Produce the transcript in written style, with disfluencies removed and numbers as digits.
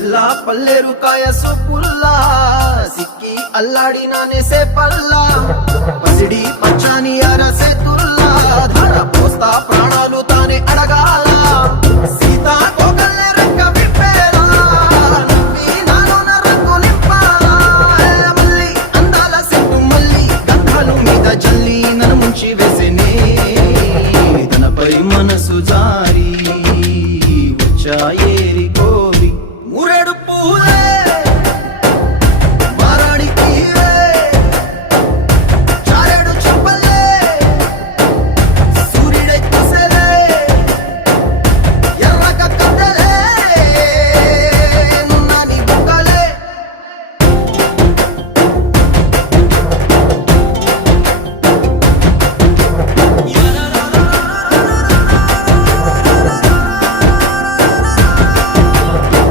జిల్లా పల్లెరు కాయ సొప్పుల్లా సిక్కి అల్లాడినానే సే పల్లా పసిడి పచ్చాని అరసెతుల్లా ధార పోస్తా ప్రాణాలు తానే అడగాల సీతా